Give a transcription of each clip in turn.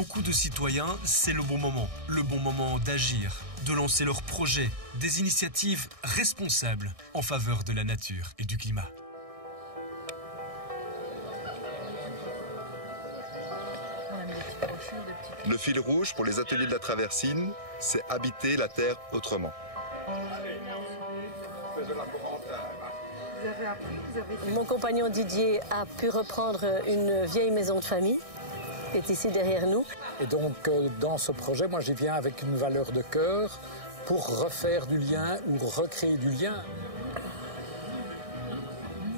beaucoup de citoyens, c'est le bon moment d'agir, de lancer leurs projets, des initiatives responsables en faveur de la nature et du climat. Le fil rouge pour les ateliers de la Traversine, c'est habiter la terre autrement. Mon compagnon Didier a pu reprendre une vieille maison de famille qui est ici derrière nous. Et donc dans ce projet, moi j'y viens avec une valeur de cœur pour refaire du lien ou recréer du lien.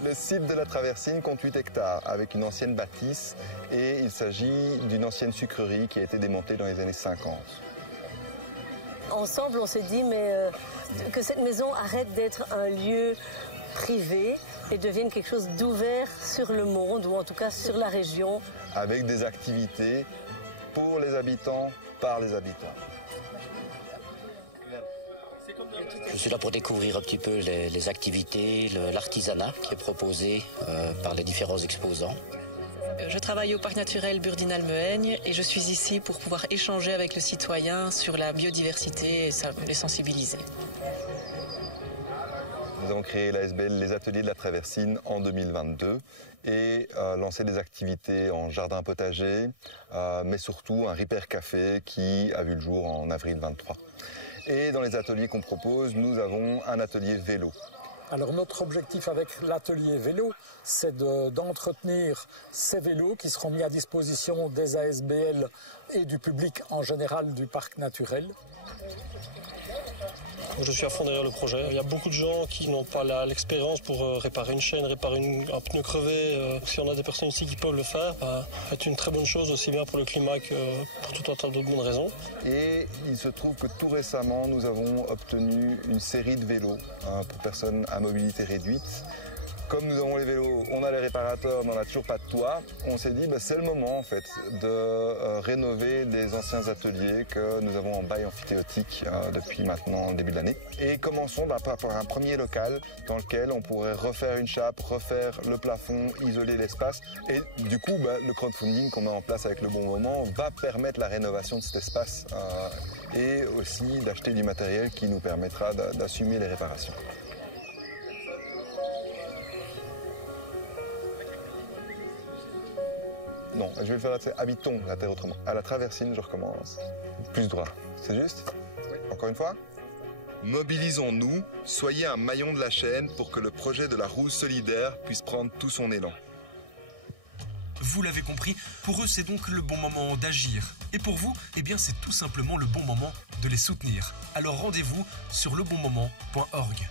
Le site de la Traversine compte 8 hectares avec une ancienne bâtisse et il s'agit d'une ancienne sucrerie qui a été démontée dans les années 50. Ensemble, on s'est dit que cette maison arrête d'être un lieu privé et devienne quelque chose d'ouvert sur le monde ou en tout cas sur la région. Avec des activités pour les habitants, par les habitants. Je suis là pour découvrir un petit peu les activités, l'artisanat qui est proposé par les différents exposants. Je travaille au parc naturel Burdinal-Mehaigne et je suis ici pour pouvoir échanger avec le citoyen sur la biodiversité et les sensibiliser. Nous avons créé l'ASBL, les ateliers de la Traversine en 2022 et lancé des activités en jardin potager, mais surtout un Repair Café qui a vu le jour en avril 23. Et dans les ateliers qu'on propose, nous avons un atelier vélo. Alors notre objectif avec l'atelier vélo, c'est d'entretenir ces vélos qui seront mis à disposition des ASBL et du public en général du parc naturel. Je suis à fond derrière le projet. Il y a beaucoup de gens qui n'ont pas l'expérience pour réparer une chaîne, réparer un pneu crevé. Si on a des personnes ici qui peuvent le faire, c'est une très bonne chose, aussi bien pour le climat que pour tout un tas d'autres bonnes raisons. Et il se trouve que tout récemment, nous avons obtenu une série de vélos pour personnes à mobilité réduite. Comme nous avons les vélos, on a les réparateurs, mais on n'a toujours pas de toit, on s'est dit c'est le moment en fait de rénover les anciens ateliers que nous avons en bail amphithéotique depuis maintenant le début de l'année. Et commençons par un premier local dans lequel on pourrait refaire une chape, refaire le plafond, isoler l'espace. Et du coup, le crowdfunding qu'on met en place avec le bon moment va permettre la rénovation de cet espace et aussi d'acheter du matériel qui nous permettra d'assumer les réparations. Non, je vais le faire habitons la terre autrement. À la Traversine, je recommence. Plus droit. C'est juste? Oui. Encore une fois? Mobilisons-nous, soyez un maillon de la chaîne pour que le projet de la roue solidaire puisse prendre tout son élan. Vous l'avez compris, pour eux c'est donc le bon moment d'agir. Et pour vous, c'est tout simplement le bon moment de les soutenir. Alors rendez-vous sur lebonmoment.org.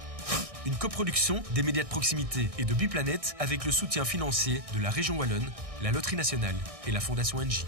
Une coproduction des médias de proximité et de Biplanète avec le soutien financier de la région Wallonne, la Loterie Nationale et la Fondation NJ.